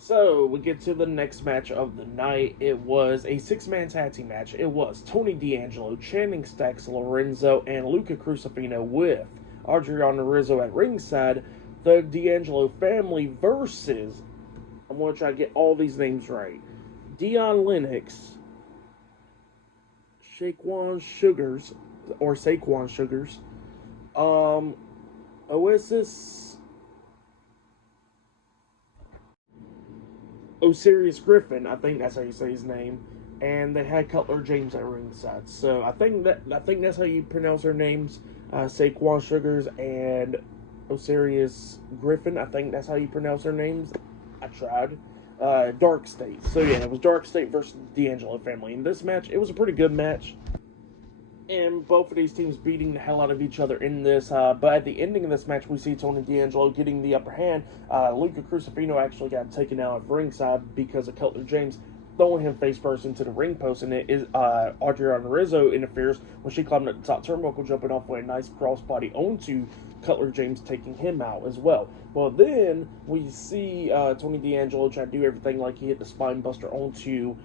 So we get to the next match of the night. It was a six-man tag team match. It was Tony D'Angelo, Channing Stacks, Lorenzo, and Luca Crusifino with Adrianna Rizzo at ringside. The D'Angelo family versus, I'm going to try to get all these names right, Dion Lennox, Shaquan Sugars, or Saquon Sugars, Oasis, Osiris Griffin, I think that's how you say his name, and they had Cutler James at ringside. So I think that's how you pronounce their names, Saquon Sugars and Osiris Griffin. I think that's how you pronounce their names. I tried. Darkstate. So yeah, it was Darkstate versus the D'Angelo family. In this match, it was a pretty good match, and both of these teams beating the hell out of each other in this. But at the ending of this match, we see Tony D'Angelo getting the upper hand. Luca Crusifino actually got taken out at ringside because of Cutler James throwing him face first into the ring post, and it is Adriana Rizzo interferes when she climbed up the top turnbuckle, jumping off with a nice crossbody onto Cutler James, taking him out as well. Well, then we see Tony D'Angelo try to do everything like he hit the spine buster onto,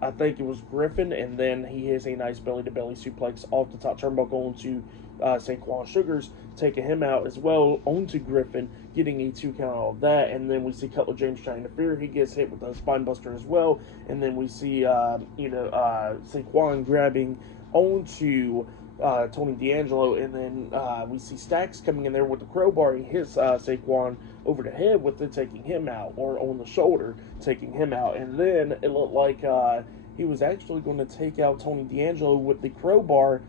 I think it was Griffin, and then he hits a nice belly-to-belly suplex off the top turnbuckle onto Saquon Sugars, taking him out as well onto Griffin, getting a 2 count out of that. And then we see Cutler James trying to interfere. He gets hit with a spine buster as well. And then we see, Saquon grabbing onto Tony D'Angelo, and then we see Stacks coming in there with the crowbar. He hits Saquon over the head with it, taking him out, or on the shoulder, taking him out. And then it looked like he was actually going to take out Tony D'Angelo with the crowbar.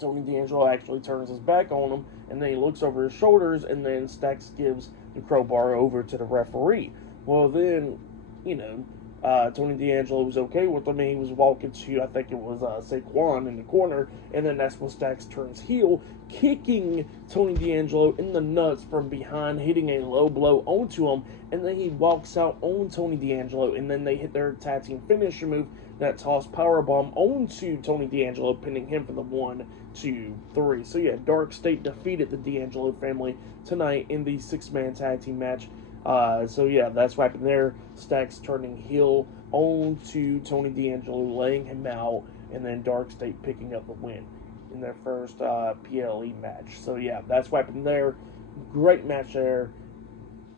Tony D'Angelo actually turns his back on him, and then he looks over his shoulders, and then Stacks gives the crowbar over to the referee. Well, then, Tony D'Angelo was okay with him, and he was walking to, I think it was Saquon in the corner, and then that's when Stacks turns heel, kicking Tony D'Angelo in the nuts from behind, hitting a low blow onto him, and then he walks out on Tony D'Angelo, and then they hit their tag team finisher move, that toss powerbomb onto Tony D'Angelo, pinning him for the 1, 2, 3. So yeah, Darkstate defeated the D'Angelo family tonight in the 6-man tag team match. So yeah, that's what happened there. Stacks turning heel onto Tony D'Angelo, laying him out, and then Darkstate picking up the win in their first PLE match. So yeah, that's what happened there. Great match there.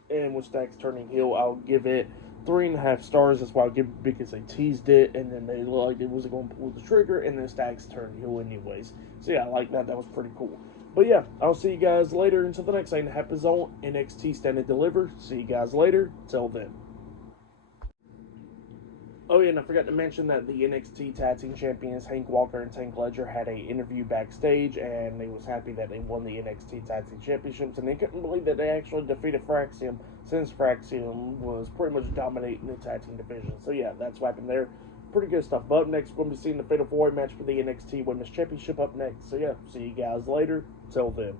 And with Stacks turning heel, I'll give it 3.5 stars. That's why I'll give it, because they teased it, and then they looked like it wasn't going to pull the trigger, and then Stacks turned heel anyways. So yeah, I like that. That was pretty cool. But yeah, I'll see you guys later until the next thing that happens on NXT Stand and Deliver. See you guys later. Till then. Oh yeah, and I forgot to mention that the NXT Tag Team Champions Hank Walker and Tank Ledger had an interview backstage, and they was happy that they won the NXT Tag Team Championships, and they couldn't believe that they actually defeated Fraxium, since Fraxium was pretty much dominating the tag team division. So yeah, that's what happened there. Pretty good stuff. But up next, we're going to be seeing the Fatal 4-Way match for the NXT Women's Championship up next. So yeah, see you guys later. Till then.